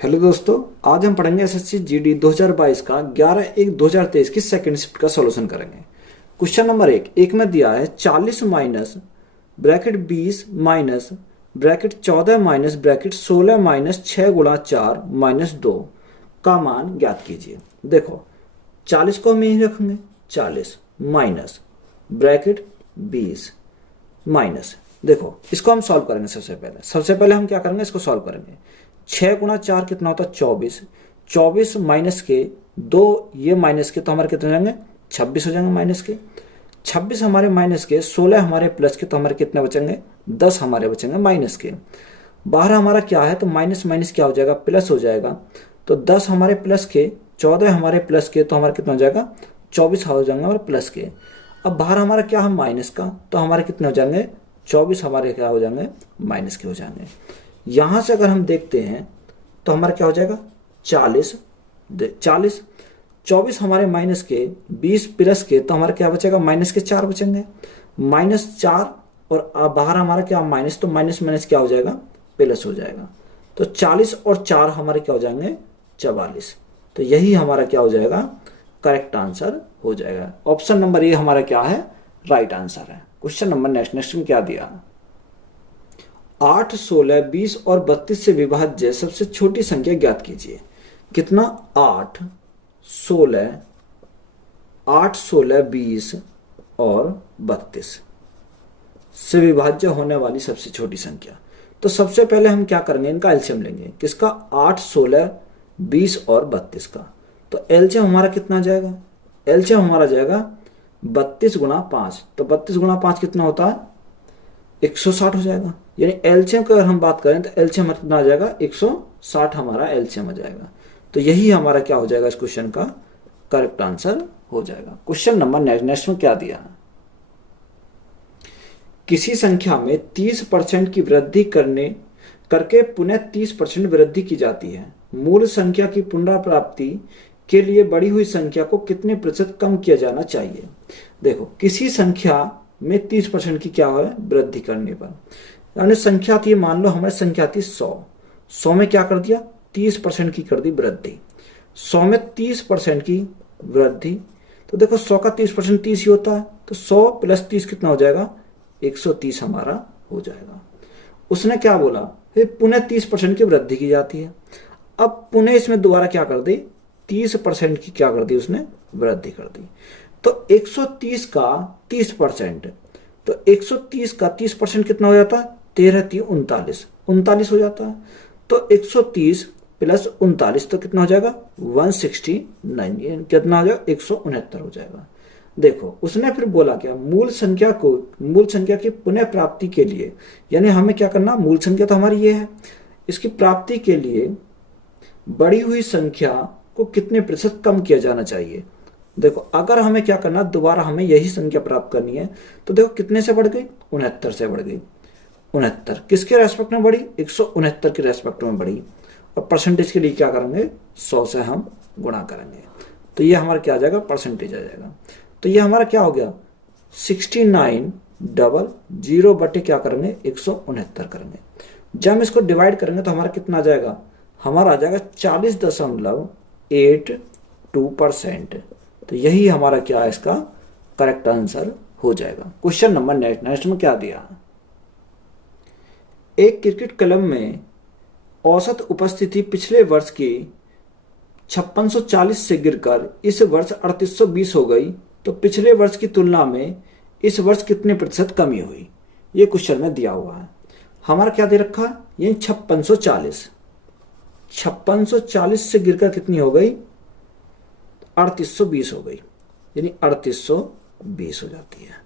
Hello दोस्तों, आज हम पढ़ेंगे एसएससी जीडी 2022 का 11/1/2023 की सेकंड शिफ्ट का सॉल्यूशन करेंगे। क्वेश्चन नंबर एक में दिया है 40 minus bracket 20 minus bracket 14 minus bracket 16 minus 6 गुणा 4 माइनस 2 का मान ज्ञात कीजिए। देखो 40 को हम यही रखेंगे, 40 माइनस ब्रैकेट 20 माइनस, देखो इसको हम सॉल्व करेंगे। सबसे पहले हम क्या करेंगे, इसको सॉल्व करेंगे। 6 गुणा 4 कितना होता है 24, 24 माइनस के 2 ये माइनस के तो हमारे कितने हो जाएंगे 26 हो जाएंगे माइनस के। 26 हमारे माइनस के, 16 हमारे प्लस के तो हमारे कितने बचेंगे 10 हमारे बचेंगे माइनस के। बाहर हमारा क्या है तो माइनस माइनस क्या हो जाएगा प्लस हो जाएगा। तो 10 हमारे प्लस के, 14 हमारे प्लस के तो हमारे कितना हो जाएगा 24 हो जाएंगे हमारे प्लस के। अब बाहर हमारा क्या है माइनस का, तो हमारे कितने हो जाएंगे 24 हमारे क्या हो जाएंगे माइनस के हो जाएंगे। यहां से अगर हम देखते हैं तो हमारा क्या हो जाएगा 40 24 हमारे माइनस के, 20 प्लस के तो हमारा क्या बचेगा माइनस के 4 बचेंगे, माइनस 4 और बाहर हमारा क्या माइनस, तो माइनस माइनस क्या हो जाएगा प्लस हो जाएगा। तो 40 और 4 हमारे क्या हो जाएंगे 44। तो यही हमारा क्या हो जाएगा करेक्ट आंसर हो जाएगा। ऑप्शन नंबर ए हमारा क्या है राइट आंसर है। क्वेश्चन नंबर नेक्स्ट में क्या दिया, 8, 16, 20 और 32 से विभाज्य सबसे छोटी संख्या ज्ञात कीजिए। कितना 8, 16, 20 और 32 से विभाज्य होने वाली सबसे छोटी संख्या। तो सबसे पहले हम क्या करेंगे, इनका एलसीएम लेंगे। किसका 8, 16, 20 और 32 का। तो एलसीएम हमारा कितना जाएगा, एलसीएम हमारा जाएगा 32 गुणा 5। तो 32 गुणा 5 कितना होता है 160 हो जाएगा। यानी एलसीएम की अगर हम बात करें तो एलसीएम कितना आ जाएगा 160 हमारा एलसीएम आ जाएगा। तो यही हमारा क्या हो जाएगा इस क्वेश्चन का करेक्ट आंसर हो जाएगा। क्वेश्चन नंबर नेक्स्ट में क्या दिया, किसी संख्या में 30% की वृद्धि करके पुनः 30% वृद्धि की जाती है। मूल संख्या की पुनरावृत्ति के लिए बढ़ी हुई संख्या को कितने प्रतिशत कम किया जाना चाहिए। देखो किसी संख्या में 30% की क्या है वृद्धि करने पर, यानी संख्या थी, मान लो हमारी संख्या थी 100 में क्या कर दिया 30% की कर दी वृद्धि। 100 में 30% की वृद्धि, तो देखो 100 का 30% 30 ही होता है। तो 100 प्लस 30 कितना हो जाएगा 130 हमारा हो जाएगा। उसने क्या बोला फिर पुनः 30% की वृद्धि की जाती है। अब पुनः इसमें दोबारा क्या कर दी 30% की क्या कर दी उसने वृद्धि कर दी। तो 130 का 30%, तो 130 का 30% कितना हो जाता है 13×3 39 हो जाता है। तो 130 प्लस 39 तो कितना हो जाएगा 169, कितना हो जाएगा 169 हो जाएगा। देखो उसने फिर बोला क्या, मूल संख्या की पुनः प्राप्ति के लिए, यानी हमें क्या करना, मूल संख्या तो हमारी ये है, इसकी प्राप्ति के लिए बढ़ी हुई संख्या को कितने प्रतिशत कम किया जाना चाहिए। देखो अगर हमें क्या करना, दोबारा हमें यही संख्या प्राप्त करनी है। तो देखो कितने से बढ़ गई 69 से बढ़ गई। 69 किसके रेस्पेक्ट में बढ़ी 169 के रेस्पेक्ट में बढ़ी। और परसेंटेज के लिए क्या करेंगे 100 से हम गुणा करेंगे। तो ये हमारा क्या आ जाएगा परसेंटेज आ जाएगा। तो ये हमारा क्या हो गया 6900 बटे क्या करेंगे 169 करेंगे। जब हम इसको डिवाइड करेंगे तो हमारा कितना आ जाएगा, हमारा आ जाएगा 40.82%। तो यही हमारा क्या है इसका करेक्ट आंसर हो जाएगा। क्वेश्चन नंबर नेक्स्ट में क्या दिया, एक क्रिकेट क्लब में औसत उपस्थिति पिछले वर्ष की 5640 से गिरकर इस वर्ष 3820 हो गई, तो पिछले वर्ष की तुलना में इस वर्ष कितने प्रतिशत कमी हुई। ये क्वेश्चन में दिया हुआ है। हमारा क्या दे रखा है ये 5640 से गिरकर कितनी हो गई 3820 हो गई, यानी 3820 हो जाती है।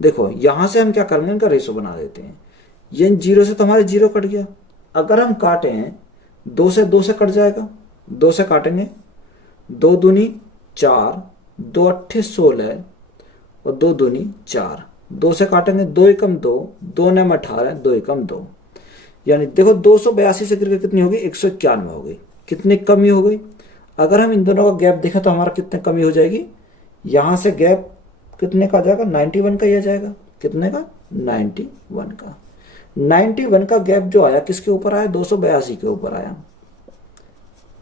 देखो यहां से हम क्या करेंगे, इनका रेशो बना देते हैं। ये 0 से तो हमारे 0 कट गया। अगर हम काटे हैं 2 से कट जाएगा, 2 से काटेंगे 2 दूनी 4, 2 अट्ठे 16 और 2 दूनी 4। 2 से काटेंगे 2 एकम 2, 2 ने 18, 2 एकम 2, यानी देखो 282 से गिरकर कितनी होगी 191 हो गई। कितनी कमी हो गई, अगर हम इन दोनों का गैप देखें तो हमारा कितने कमी हो जाएगी, यहां से गैप कितने का आ जाएगा 91 का ही आ जाएगा। कितने का 91 का। 91 का गैप जो आया किसके ऊपर आया 282 के ऊपर आया।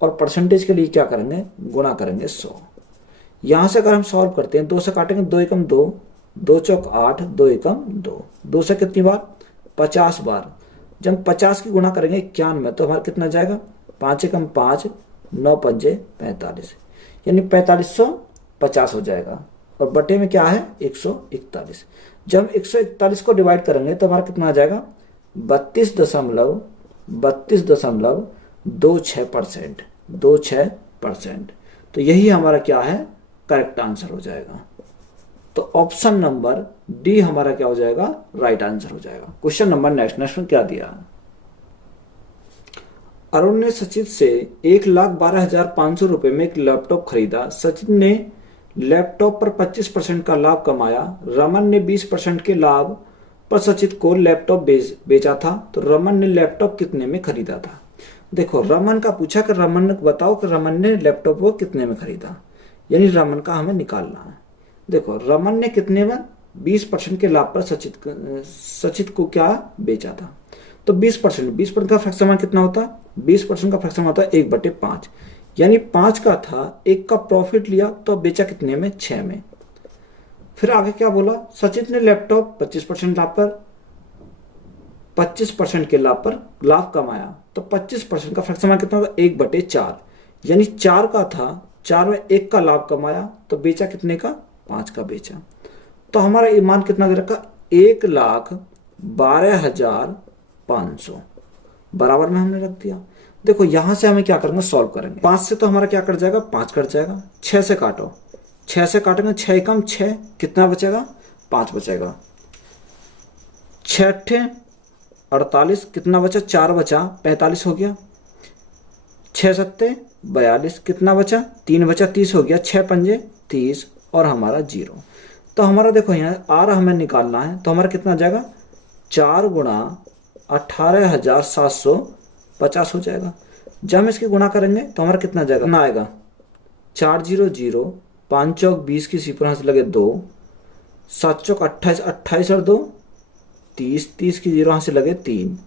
और परसेंटेज के लिए क्या करेंगे, गुणा करेंगे 100। यहाँ से अगर हम सॉल्व करते हैं, 2 से काटेंगे, 2 एकम 2, 2 चौक 8, 2 एकम 2, 2 से कितनी बार, 50 बार। जब 50 की गुणा करेंगे 91 तो हमारा कितना जाएगा, 5 एकम 5, 9 पंजे 45, यानी 4550 हो जाएगा। और बटे में क्या है, 141। जब हम 141 को डिवाइड करेंगे तो हमारा कितना आ जाएगा, 32.26%, 26%। तो यही हमारा क्या है, करेक्ट आंसर हो जाएगा। तो ऑप्शन नंबर डी हमारा क्या हो जाएगा, राइट आंसर हो जाएगा। क्वेश्चन नंबर नेक्स्ट में क्या दिया, अरुण ने सचिन से 1,12,500 रुपए में एक लैपटॉप खरीदा। सचिन ने लैपटॉप पर 25% का लाभ कमाया। रमन ने 20% के लाभ पर सचिन को लैपटॉप बेचा था। तो रमन ने लैपटॉप कितने में खरीदा था। देखो, रमन का पूछा कि रमन ने बताओ कि रमन ने लैपटॉप को कितने में खरीदा, यानी रमन का हमें निकालना है। देखो, रमन ने कितने में, 20% के लाभ पर सचिन को क्या बेचा था। तो 20% का फ्रैक्शन कितना होता है, 20% का फ्रैक्शन होता है 1/5, यानी 5 का था, 1 का प्रॉफिट लिया तो बेचा कितने में, 6 में। फिर आगे क्या बोला, सचिन ने लैपटॉप 25% लाभ पर 25% के लाभ पर लाभ कमाया। तो 25% का फ्रैक्शन कितना होगा, 1/4, यानी 4 का था, 4 में 1 का लाभ कमाया तो बेचा कितने का, 5 का बेचा। तो हमारा ईमान कितना दे रखा, 1,12,500 बराबर में हमने रख दिया। देखो, यहां से हमें क्या करेंगे, सॉल्व करेंगे। 5 से तो हमारा क्या कट जाएगा, 5 कट जाएगा। 6 से काटो, 6 से काटेंगे, 6 एकम 6, कितना बचेगा, 5 बचेगा। 6 अट्ठे 48, कितना बचा, 4 बचा, 45 हो गया। 6 सत्ते 42, कितना बचा, 3 बचा, 30 हो गया। 6 पंजे 30 और हमारा 0। तो हमारा देखो यहाँ आर हमें निकालना है, तो हमारा कितना जाएगा, 4 गुणा 18,750 हो जाएगा। जब हम इसकी गुणा करेंगे तो हमारा कितना जाएगा, ना आएगा 4 0 0, 5 चौक 20 की सिफर यहाँ से लगे 2, 7 चौक 28, 28 और 2 30, 30 की 0 यहाँ से लगे 3,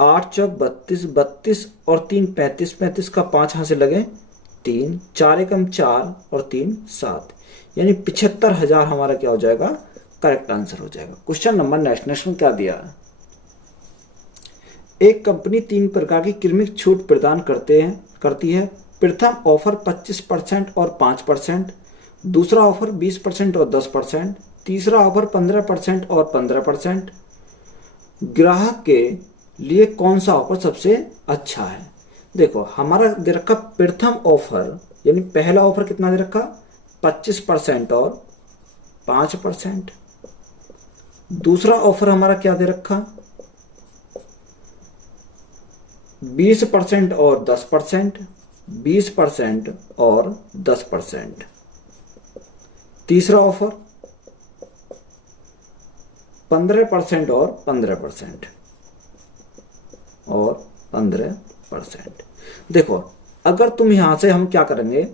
8 चौक 32, 32 और 3 35, 35 का 5 यहाँ से लगे 3, 4 एकम 4 और 3 7, यानी 75,000 हमारा क्या हो जाएगा, करेक्ट आंसर हो जाएगा। क्वेश्चन नंबर नेक्स्ट में क्या दिया है, एक कंपनी 3 प्रकार की क्रमिक छूट प्रदान करती है। प्रथम ऑफर 25% और 5%, दूसरा ऑफर 20% और 10%, तीसरा ऑफर 15% और 15%। ग्राहक के लिए कौन सा ऑफर सबसे अच्छा है। देखो, हमारा दे रखा प्रथम ऑफर, यानी पहला ऑफर कितना दे रखा, 25% और 5%। दूसरा ऑफर हमारा क्या दे रखा, 20% और 10%, 20% और 10%। तीसरा ऑफर 15% और 15% और 15%। देखो, अगर तुम यहां से हम क्या करेंगे,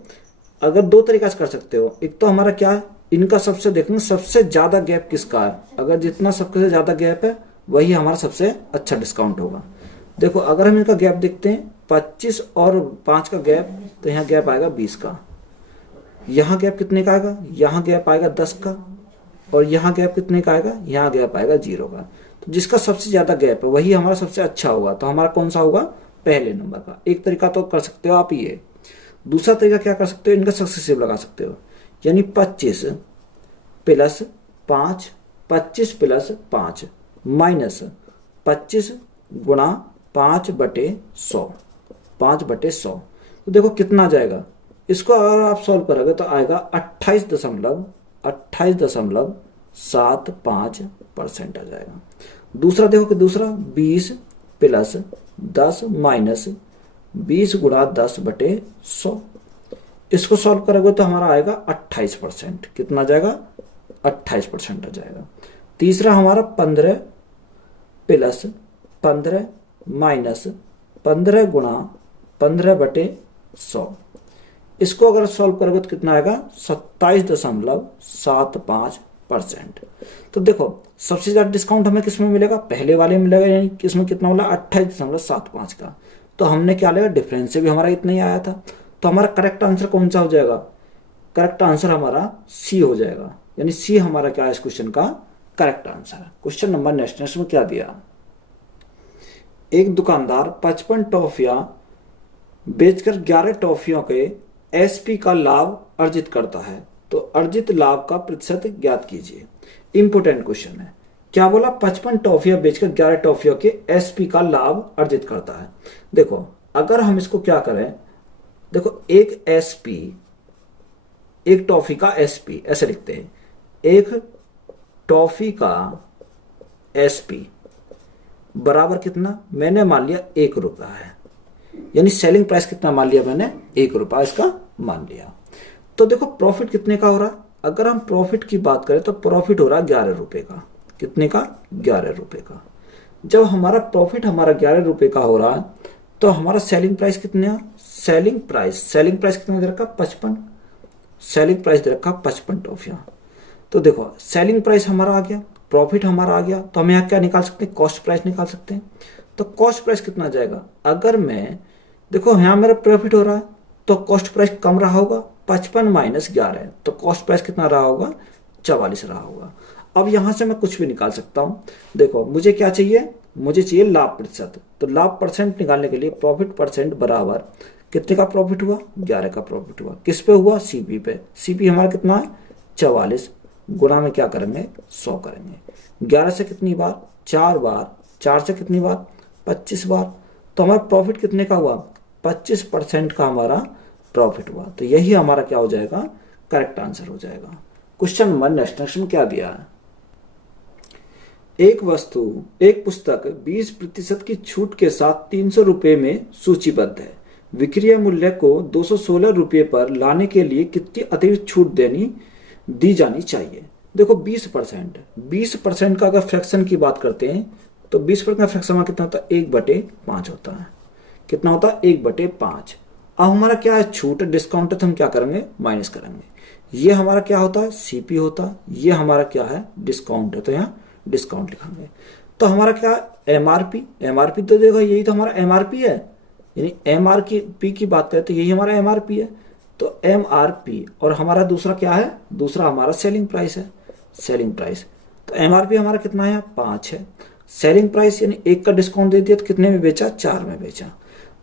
अगर 2 तरीका से कर सकते हो। एक तो हमारा क्या है, इनका सबसे देखेंगे सबसे ज्यादा गैप किसका है, अगर जितना सबसे ज्यादा गैप है वही हमारा सबसे अच्छा डिस्काउंट होगा। देखो, अगर हम इनका गैप देखते हैं 25 और 5 का गैप, तो यहाँ गैप आएगा 20 का। यहाँ गैप कितने का आएगा, यहाँ गैप आएगा 10 का। और यहाँ गैप कितने का आएगा, यहाँ गैप आएगा 0 का। तो जिसका सबसे ज्यादा गैप है वही हमारा सबसे अच्छा होगा। तो हमारा कौन सा होगा, पहले नंबर का। एक तरीका तो कर सकते हो आप ये। दूसरा तरीका क्या कर सकते हो, इनका सक्सेसिव लगा सकते हो, यानी 25 प्लस 5, 25 प्लस 5 माइनस 25 गुणा 5/100, 5/100। तो देखो कितना आ जाएगा, इसको अगर आप सॉल्व करोगे तो आएगा 28.75% आ जाएगा। दूसरा देखो कि दूसरा 20 प्लस 10 माइनस 20 गुणा 10/100, इसको सॉल्व करोगे तो हमारा आएगा 28%। कितना आ जाएगा, 28% आ जाएगा। तीसरा हमारा 15 प्लस 15 माइनस 15 गुणा 15/100, इसको अगर सॉल्व करोगे तो कितना आएगा, 27.75%। तो देखो, सबसे ज्यादा डिस्काउंट हमें किसमें मिलेगा, पहले वाले में मिलेगा, यानी किसमें कितना बोला, 28.75 का। तो हमने क्या लिया, डिफरेंस से भी हमारा इतना ही आया था। तो हमारा करेक्ट आंसर कौन सा हो जाएगा, करेक्ट आंसर हमारा सी हो जाएगा, यानी सी हमारा क्या है इस क्वेश्चन का करेक्ट आंसर है। क्वेश्चन नंबर नेक्स्ट में क्या दिया, एक दुकानदार 55 टॉफियां बेचकर 11 टॉफियों के एसपी का लाभ अर्जित करता है, तो अर्जित लाभ का प्रतिशत ज्ञात कीजिए। इंपोर्टेंट क्वेश्चन है, क्या बोला, 55 टॉफियां बेचकर 11 टॉफियों के एसपी का लाभ अर्जित करता है। देखो अगर हम इसको क्या करें, देखो एक एसपी, एक टॉफी का एसपी ऐसे लिखते हैं, एक टॉफी का एसपी बराबर कितना, मैंने मान लिया 1 रुपया है, यानी सेलिंग प्राइस कितना मान लिया मैंने, 1 रुपया इसका मान लिया। तो देखो प्रॉफिट कितने का हो रहा, अगर हम प्रॉफिट की बात करें तो प्रॉफिट हो रहा 11 रुपए का, कितने का, 11 रुपए का। जब हमारा प्रॉफिट हमारा 11 रुपए का हो रहा है तो हमारा सेलिंग प्राइस कितने, सेलिंग प्राइस कितना दे रखा, 55, सेलिंग प्राइस दे रखा 55 टॉफियां। तो देखो सेलिंग प्राइस हमारा आ गया, प्रॉफिट हमारा आ गया, तो हम यहाँ क्या निकाल सकते हैं, कॉस्ट प्राइस निकाल सकते हैं। तो कॉस्ट प्राइस कितना जाएगा, अगर मैं देखो यहाँ मेरा प्रॉफिट हो रहा है तो कॉस्ट प्राइस कम रहा होगा, 55 माइनस 11, तो कॉस्ट प्राइस कितना रहा होगा, 44 रहा होगा। अब यहां से मैं कुछ भी निकाल सकता हूं। देखो मुझे क्या चाहिए, मुझे चाहिए लाभ प्रतिशत, तो लाभ परसेंट निकालने के लिए प्रॉफिट परसेंट बराबर कितने का प्रॉफिट हुआ, 11 का प्रॉफिट हुआ, किस पे हुआ, सीपी पे। सीपी हमारा कितना है, 44, गुणा में क्या करेंगे, 100 करेंगे। 11 से कितनी बार, 4 बार, 4 से कितनी बार, 25 बार। तो हमारा प्रॉफिट कितने का हुआ, 25% का हमारा प्रॉफिट हुआ। तो यही हमारा क्या हो जाएगा, करेक्ट आंसर हो जाएगा। क्वेश्चन नंबर नेक्स्ट में क्या दिया है, एक पुस्तक 20% की छूट के साथ 300 रुपए में सूचीबद्ध है। विक्रय मूल्य को 216 रुपए पर लाने के लिए कितनी अतिरिक्त छूट दी जानी चाहिए। देखो 20% का अगर फ्रैक्शन की बात करते हैं तो 20% का फ्रैक्शन कितना होता है, 1/5 होता है। कितना होता है, 1/5। अब हमारा क्या है, छूट डिस्काउंट, तो हम क्या करेंगे, माइनस करेंगे। ये हमारा क्या होता है, सीपी होता है, ये हमारा क्या है, डिस्काउंट है, तो यहाँ डिस्काउंट लिखेंगे। तो हमारा क्या, एमआरपी तो देखो यही तो हमारा एमआरपी है, यानी एमआरपी की बात करें तो यही हमारा एमआरपी है। तो एमआरपी और हमारा दूसरा क्या है, दूसरा हमारा सेलिंग प्राइस है, सेलिंग प्राइस। तो एमआरपी हमारा कितना है, 5 है। सेलिंग प्राइस यानी 1 का डिस्काउंट दे दिया तो कितने में बेचा, 4 में बेचा।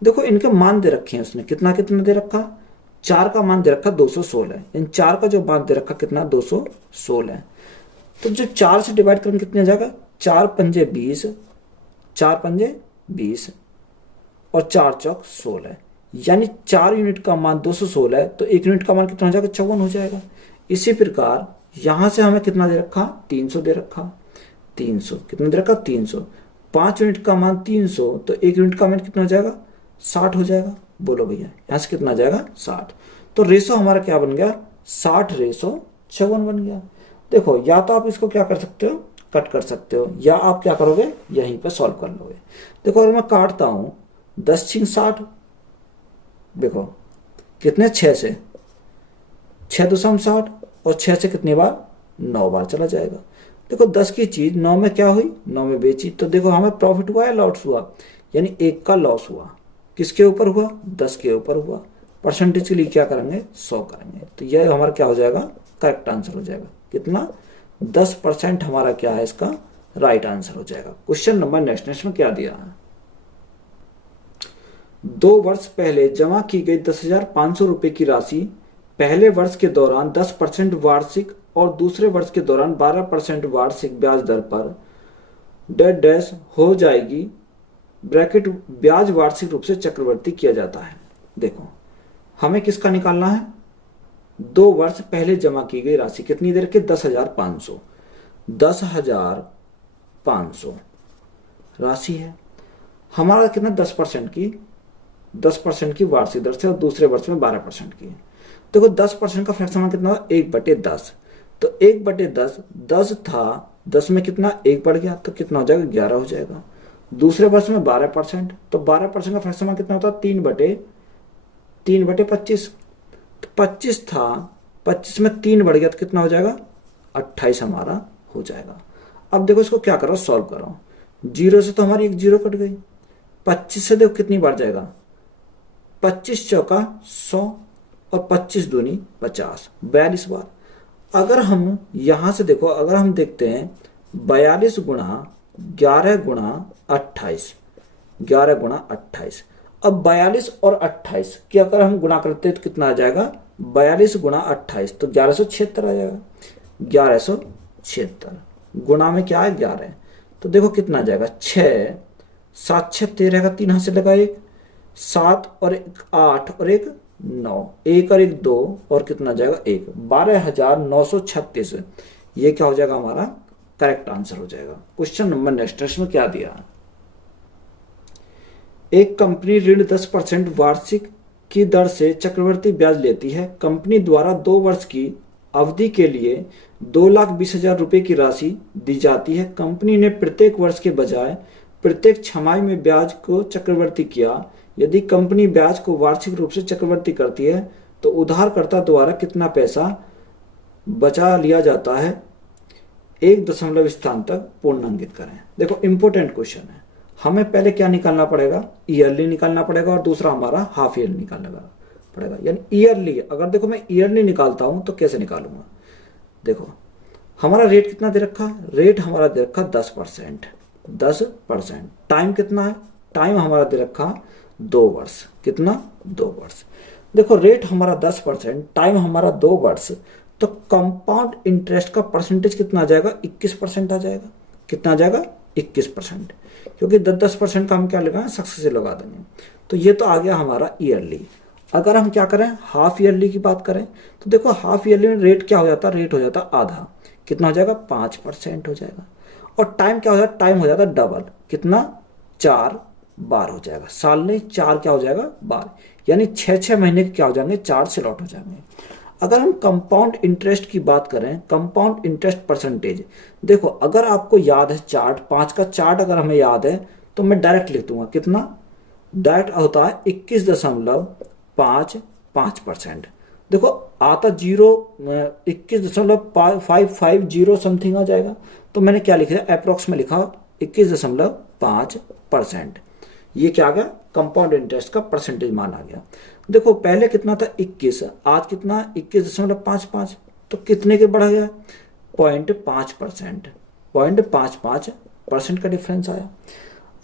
देखो इनके मान दे रखे हैं उसने, कितना कितना दे रखा, 4 का मान दे रखा 216, इन 4 का जो मान दे रखा कितना, 216। तो जो 4 से डिवाइड करेंगे कितने आ जाएगा, 4 पंजे 20, 4 पंजे 20 और 4 चौक 16, यानी 4 यूनिट का मान 216 है, तो 1 यूनिट का मान कितना हो जाएगा, 54 हो जाएगा। इसी प्रकार यहां से हमें कितना दे रखा, 300 दे रखा, 300 कितना दे रखा, 300। 5 यूनिट का मान 300, तो 1 यूनिट का मान कितना हो जाएगा, 60 हो जाएगा। बोलो भैया यहां से कितना जाएगा, 60। तो रेशो हमारा क्या बन गया, 60:54 बन गया। देखो या तो आप इसको क्या कर सकते हो, कट कर सकते हो, या आप क्या करोगे, यहीं पे सॉल्व कर लोगे। देखो अगर मैं काटता हूं 10 × 60, देखो कितने, 6 से 6.60 और 6 से कितनी बार, 9 बार चला जाएगा। देखो 10 की चीज 9 में क्या हुई, 9 में बेची, तो देखो हमें प्रॉफिट हुआ या लॉस हुआ, यानी 1 का लॉस हुआ। किसके ऊपर हुआ, 10 के ऊपर हुआ। परसेंटेज के लिए क्या करेंगे, 100 करेंगे। तो यह हमारा क्या हो जाएगा, करेक्ट आंसर हो जाएगा। कितना, 10% हमारा क्या है, इसका राइट आंसर हो जाएगा। क्वेश्चन नंबर नेक्स्ट में क्या दिया है, 2 वर्ष पहले जमा की गई 10,500 रुपए की राशि पहले वर्ष के दौरान 10% वार्षिक और दूसरे वर्ष के दौरान 12% वार्षिक ब्याज दर पर डैश हो जाएगी। ब्रैकेट ब्याज वार्षिक रूप से चक्रवर्ती किया जाता है। देखो हमें किसका निकालना है, 2 वर्ष पहले जमा की गई राशि कितनी देर के, 10,500, 10,500 राशि है हमारा कितना, 10% की वार्षिक दर से और दूसरे वर्ष में 12% की। देखो 10% का फ्रैक्शन कितना, 1/10। तो 1/10, 10 था, 10 में कितना, 1 बढ़ गया, तो कितना हो जाएगा, 11 हो जाएगा। दूसरे वर्ष में 12%, तो 12% का फ्रैक्शन कितना होता है, 3/25। तो 25 था, 25 में 3 बढ़ गया तो कितना हो जाएगा, 28 हमारा हो जाएगा। अब देखो इसको क्या करो, सॉल्व करो। 0 से तो हमारी एक 0 कट गई, 25 से देखो कितनी बार जाएगा, 25 चौका 100 और 25 दूनी 50, 42 बार। अगर हम यहां से देखो, अगर हम देखते हैं 42 गुणा 11 गुणा 28, 11 गुणा 28। अब 42 और 28 की अगर हम गुणा करते हैं तो कितना आ जाएगा, 42 गुणा 28 तो 1176 आ जाएगा। 1176 गुणा में क्या है 11, तो देखो कितना आ जाएगा 6, 7 6 13 का 3 हाथ से लगा 1, 7 और 1 8 और 1 9, 1 और 1 2 और कितना जाएगा 1, 12,936। ये क्या हो जाएगा हमारा करेक्ट आंसर हो जाएगा। क्वेश्चन नंबर नेक्स्ट में क्या दिया, एक कंपनी ऋण 10% वार्षिक की दर से चक्रवृद्धि ब्याज लेती है। कंपनी द्वारा 2 वर्ष की अवधि के लिए 2,20,000 रुपए की राशि दी जाती है। कंपनी ने प्रत्येक वर्ष के बजाय प्रत्येक छमाही में ब्याज को चक्रवृद्धि किया। यदि कंपनी ब्याज को वार्षिक रूप से चक्रवृद्धि करती है तो उधारकर्ता द्वारा कितना पैसा बचा लिया जाता है, 1 दशमलव स्थान तक पूर्णांकित करें। देखो इंपॉर्टेंट क्वेश्चन है, हमें पहले क्या निकालना पड़ेगा, ईयरली निकालना पड़ेगा और दूसरा हमारा हाफ ईयरली निकालना पड़ेगा। यानी ईयरली, अगर देखो मैं ईयरली निकालता हूं तो कैसे निकालूंगा, देखो हमारा रेट कितना दे रखा, रेट हमारा दे रखा 10%, 10%। टाइम कितना है, टाइम हमारा दे रखा 2 वर्ष, कितना 2 वर्ष। देखो रेट हमारा 10%, टाइम हमारा 2 वर्ष, तो कंपाउंड इंटरेस्ट का परसेंटेज कितना आ जाएगा, 21% आ जाएगा। कितना आ जाएगा 21%, क्योंकि 10% का हम क्या लगाएं, सक्सेस से लगा देंगे। तो ये तो आ गया हमारा ईयरली। अगर हम क्या करें हाफ ईयरली की बात करें तो देखो हाफ ईयरली में रेट क्या हो जाता है, रेट हो जाता आधा, कितना हो जाएगा 5% हो जाएगा। और टाइम क्या हो जाता है, टाइम हो जाता डबल, कितना 4 बार हो जाएगा। साल में 4 क्या हो जाएगा बार, यानी 6 महीने के क्या हो जाएंगे 4 से लौट हो जाएंगे। अगर हम कंपाउंड इंटरेस्ट की बात करें, कंपाउंड इंटरेस्ट परसेंटेज, देखो अगर आपको याद है चार्ट 5 का चार्ट अगर हमें याद है तो मैं डायरेक्ट लिख दूंगा, कितना डायरेक्ट होता है 21.55%। देखो आता 21.550 समथिंग आ जाएगा, तो मैंने क्या लिखा अप्रोक्स में लिखा 21.5%। ये क्या आ गया, कंपाउंड इंटरेस्ट का परसेंटेज मान आ गया। देखो पहले कितना था 21, आज कितना 21.55, तो कितने के बढ़ गया 0.5%, 0.55% का डिफरेंस आया।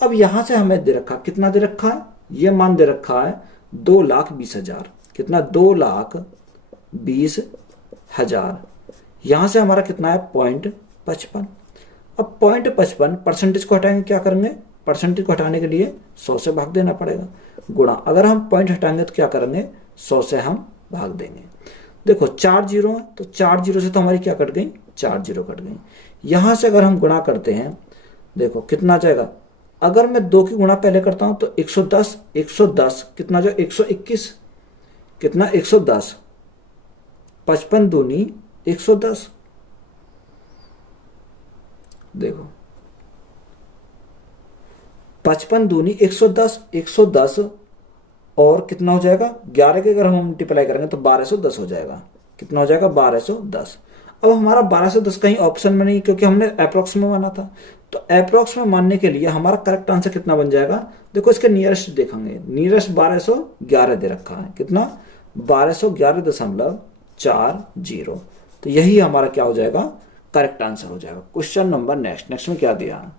अब यहां से हमें दे रखा, कितना दे रखा है, ये मान दे रखा है 2,20,000, कितना 2,20,000। यहां से हमारा कितना है 0.55। अब 0.55 परसेंटेज को हटाएंगे, क्या करेंगे, परसेंटेज को हटाने के लिए 100 से भाग देना पड़ेगा, गुणा। अगर हम पॉइंट हटाएंगे तो क्या करेंगे 100 से हम भाग देंगे। देखो 4 जीरो है तो 4 जीरो से तो हमारी क्या कट गई, 4 जीरो कट गई। यहां से अगर हम गुणा करते हैं, देखो कितना जाएगा, अगर मैं 2 की गुणा पहले करता हूं तो 110, 110 कितना जो 121, कितना 110, 55 दूनी 110। देखो 55 दूनी 110, 110 और कितना हो जाएगा 11 के अगर हम मल्टीप्लाई करेंगे तो 1210 हो जाएगा। कितना हो जाएगा 1210। अब हमारा 1210 कहीं ऑप्शन में नहीं, क्योंकि हमने अप्रोक्स में माना था। तो अप्रोक्स में मानने के लिए हमारा करेक्ट आंसर कितना बन जाएगा, देखो इसके नियरेस्ट देखेंगे, नियरेस्ट 1211 दे रखा है, कितना 1211.40। तो यही हमारा क्या हो जाएगा करेक्ट आंसर हो जाएगा। क्वेश्चन नंबर नेक्स्ट में क्या दिया,